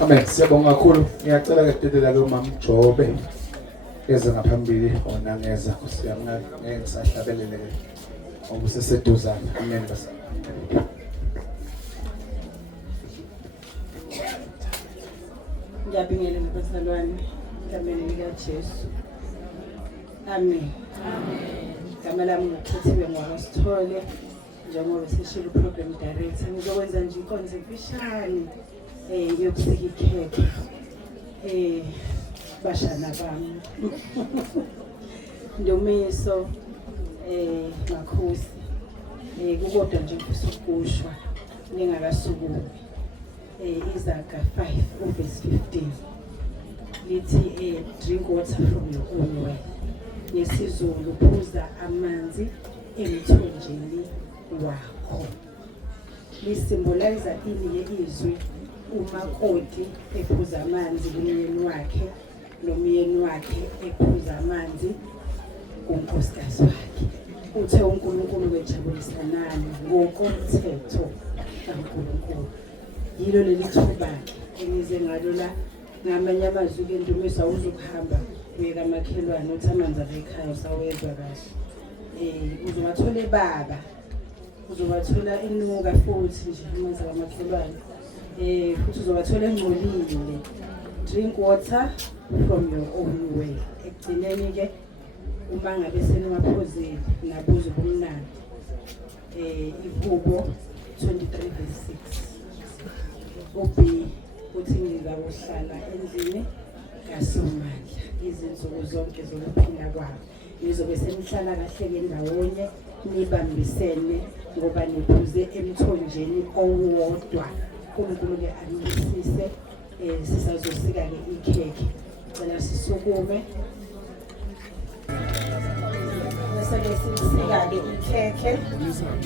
Amen. Siyabonga kakhulu. Ngiyacela ke dedela ke uMama Jobe eze ngaphambili ona ngeza kusiyamanga ngisahlabelele ke obuseseduzana. Amen basa. Ngiyabingelela bazalwane egameni likaJesu. Amen. Amen. Igama lami ngikhethiwe ngoSithole njengoba seshilo program director. Ngizokwenza nje inkonzo emfishane yokusika ikhekhe. Bashana bami. Ndomiso Makhosi. Kukodwa nje ngifisa ukushwa ningakasukumi. Izaga 5 verse 15 lithi drink water from your own well. Yesizulu phuza amanzi emthonjeni wakho. Lisymbolize ini yezwi umakoti ephuza amanzi kumyeni wakhe, nomyeni wakhe ephuza amanzi kunkosikazi wakhe. Uthe uNkulunkulu wejabulisa nani ngokomthetho kaNkulunkulu. Yilo leli thuba engize ngalo la ngamanye amazwi ke Ndumiso awuzukuhamba uye kamakhelwane uthi amanzi abekhaya usawezwa kahle. Uzobathola baba, uzobathola inuka futhi nje amanzi kamakhelwane. Futhi uzobathola engcolile. Drink water from your own well. Ekugcineni ke uma ngabe senimaphozeli nabuza ubumnandi. Ivubo 23 verse 6. Ubi uthi ngizakuhlala endlini kaSomandla izinsuku zonke zokuphila kwabo. Nizobe senihlala kahle ke ndawonye nibambisene ngoba niphuze emthonjeni owodwa. uNkulunkulu ke anisise sisazosika ke ikhekhe. Cela sisukume.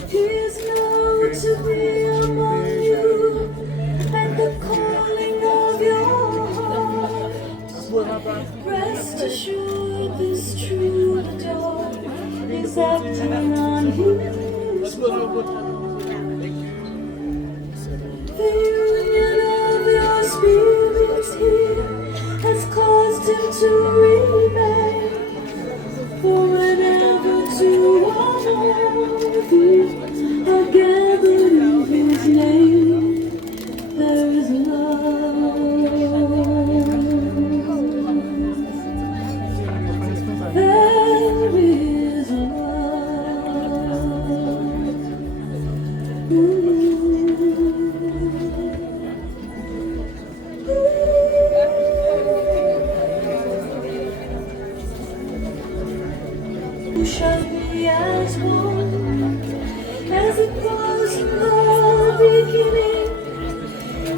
He's known to be among you at the calling of your heart. Rest assured this true door is acting on his part. The union of your spirits here has caused him to remain. For whenever two or more of you are gathered in his name,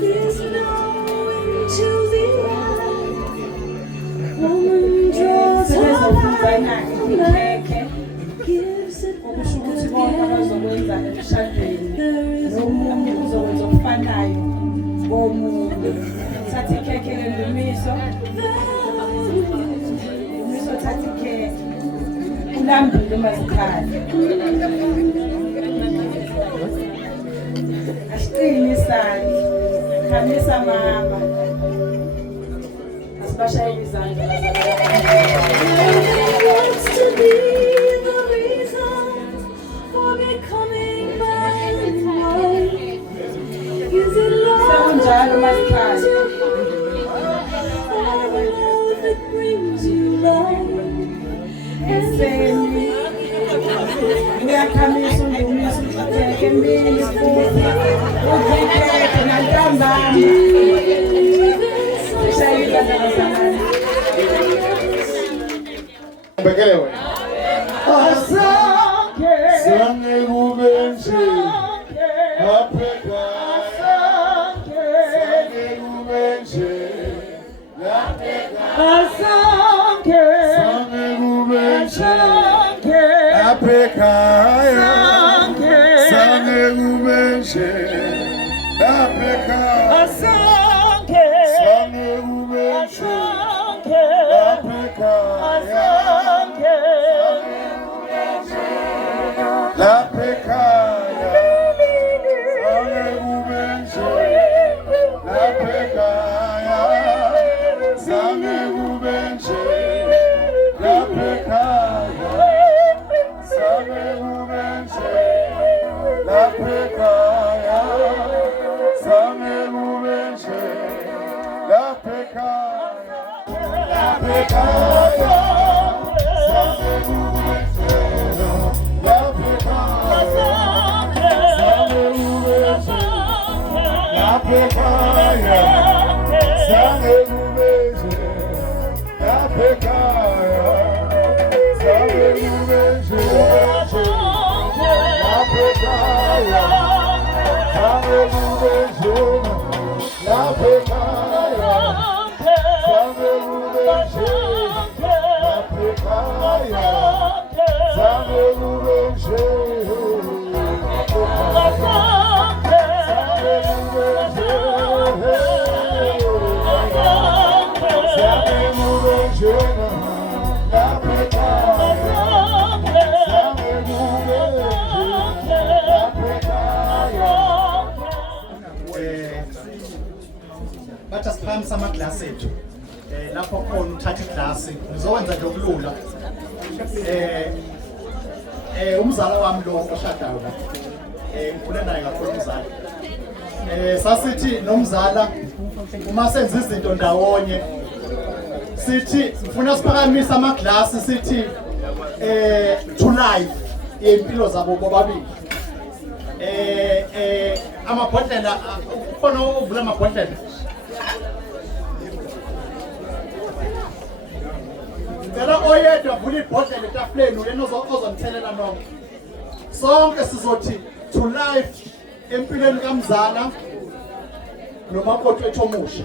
There's no end to the eye. Woman draws a line, gives it okusho ukuthi bonke abazokwenza emshadweni nomunye uzokwenza okufanayo komunye thatha ikhekhe ngendumiso umiso thatha ikhekhe ulambile umazikhali asiqini isandla khamisa mama asibashayele izandla wants to be the reason for becoming man and wife. Is it love that brings you life? Uyakhamisa undumisa uqhubeke mbili futhi ukhekhe nantambama ushayile izandla zamanje Bekele wena. Asonke Sange kube nje. Apheka. Sange kube nje. Asonke Sange kube nje. Asonke Apheka. Asonke Sange kube nje. Apheka. Asonke Sange kube nje. Asonke Apheka. Asonke La pecaya, sangue ubenche. La pecaya, sangue ubenche. La pecaya, sangue ubenche. La pecaya, sangue ubenche. La pecaya, la pecaya, sangue ubenche. La pecaya, sangue ubenche. La pecaya, sangue ubenche. La pecaya, sangue ubenche. La pecaya, sangue ubenche. La pecaya, sangue ubenche. Bathi asiphakamisa amaglasi ethu lapho khona uthatha iglasi ngizokwenza nje okulula umzala wami lo oshadayo la ngikhule naye kakhulu umzala sasithi nomzala uma senza izinto ndawonye sithi ngifuna siphakamisa amaglasi sithi to life impilo zabo bobabili amabhodlela ufuna uvula amabhodlela ngicela oyedwa vula ibhodlela etafuleni uyena ozomthelela nonke sonke sizothi to life empilweni kamzala nomakoti wethu omusha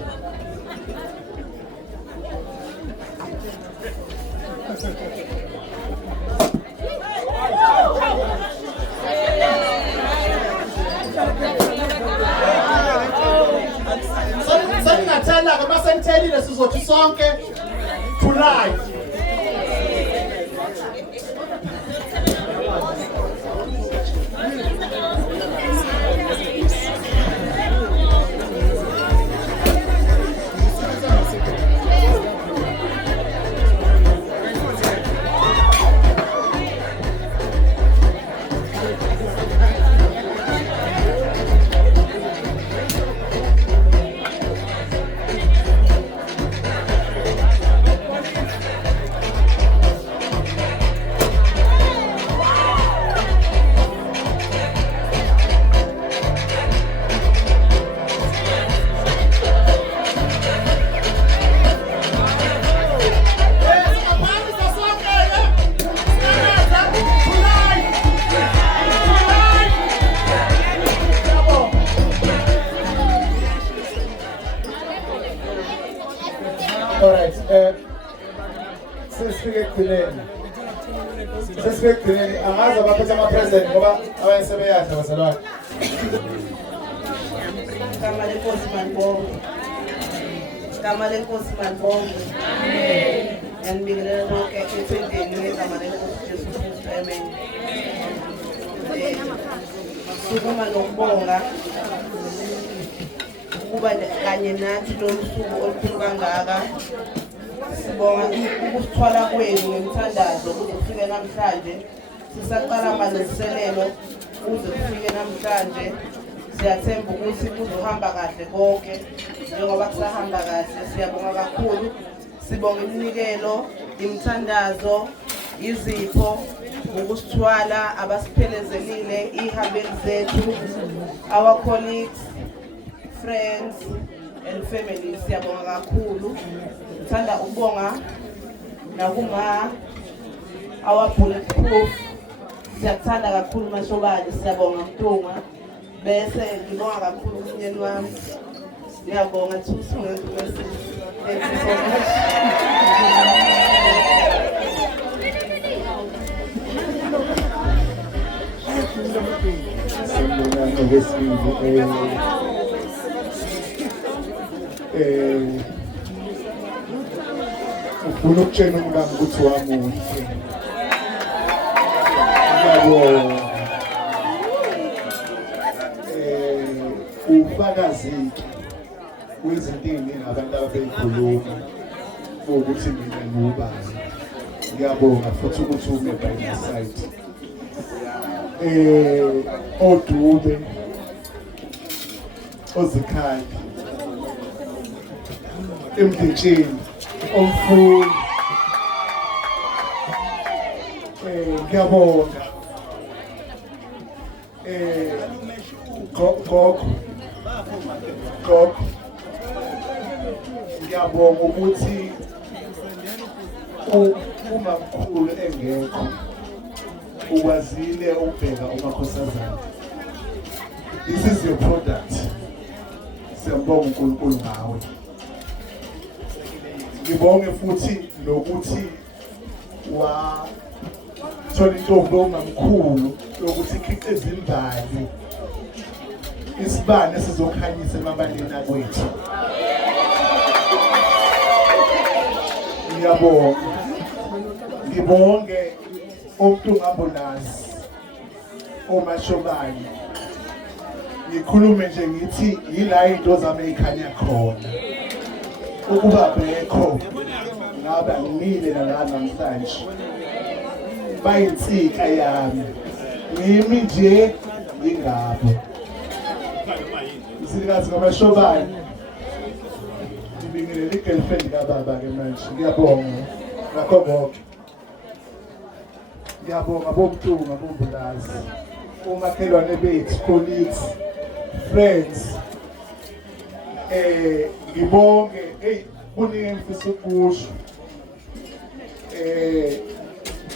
Sengingathela-ke masengithelile sizothi sonke to life. Alright, sesifike ekugcineni. Sesifike ekugcineni, angazi abaphethe ama-present ngoba abanye sebeyadla bazalwane. Igama lenkosi malibonge. Igama lenkosi malibonge. Amen. Yanibingelela lonke ethenteni ngegama lenkosi Jesu Kristu. Amen. Sikhuluma nokubonga ukuba kanye nathi lo msuku olukhulu kangaka. Sibonga ukusithwala kwenu ngemthandazo kuze kufike namhlanje. Sisaqala amalungiselelo kuze kufike namhlanje. Siyathemba ukuthi kuzohamba kahle konke njengoba kusahamba kahle. Siyabonga kakhulu. Sibonga iminikelo, imithandazo, izipho, ukusithwala abasiphelezelile ihambeli zethu, our colleagues, friends and family. Siyabonga kakhulu. Ngithanda ukubonga nakuma our bulletproof. Siyathanda kakhulu Mashobane, siyabonga Mtunga. Bese ngibonga kakhulu umnyeni wami. Ngiyabonga Thusi ngezinto. Thank you so much. Ufuna ukutshela umngani ukuthi wamuhle. Ngiyabonga. Ufakazike kwezinto eziningi abantu ababeyikhuluma ukuthi mina ngubani. Ngiyabonga futhi ukuthi ume by my side. Odube ozikhaya emditshini omfundi. Ngiyabonga gogo ngiyabonga ukuthi uma mkhulu engekho ukwazile ukubheka umakhosazana. This is your product. Siyabonga uNkulunkulu ngawe. Ngibonge futhi nokuthi wathola intombi omamkhulu yokuthi ikhiqize imbali. Isibane sizokhanyisa emabandleni akwethu. Ngiyabonga. Ngibonge umuntu ngambulasi oMashobane. Ngikhulume nje ngithi yila into zami ezikhanya khona. Ukuba bekho ngaba ngimile namhlanje. Bayinsika yami. Ngimi nje ngingabo. Sikazi kaMashobane. Ngibingelela igirlfriend kababa ke manje. Ngiyabonga. Ngakho konke. Ngiyabonga bomtunga bombulazi. Umakhelwane bethu, colleagues, friends. Ngibonge, kuningi ngifisa ukusho.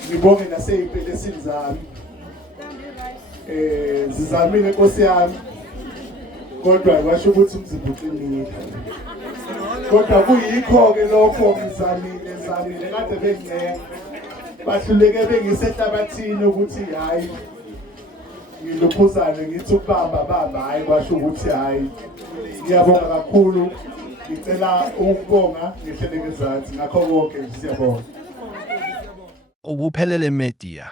Ngibonge nasey'mpelesini zami. Zizamile Nkosi yami. Kodwa kwasho ukuthi umzimba uqinile. Kodwa kuyikho-ke lokho ngizamile kade bengingekho. Bahluleke bengisehlabathini ukuthi hayi ngilophuzane ngithi ukubamba hayi kwasho ukuthi hayi. Ngiyabonga kakhulu. Ngicela ukubonga ngehlele ngezansi ngakho konke siyabonga. Ubuphelele Media.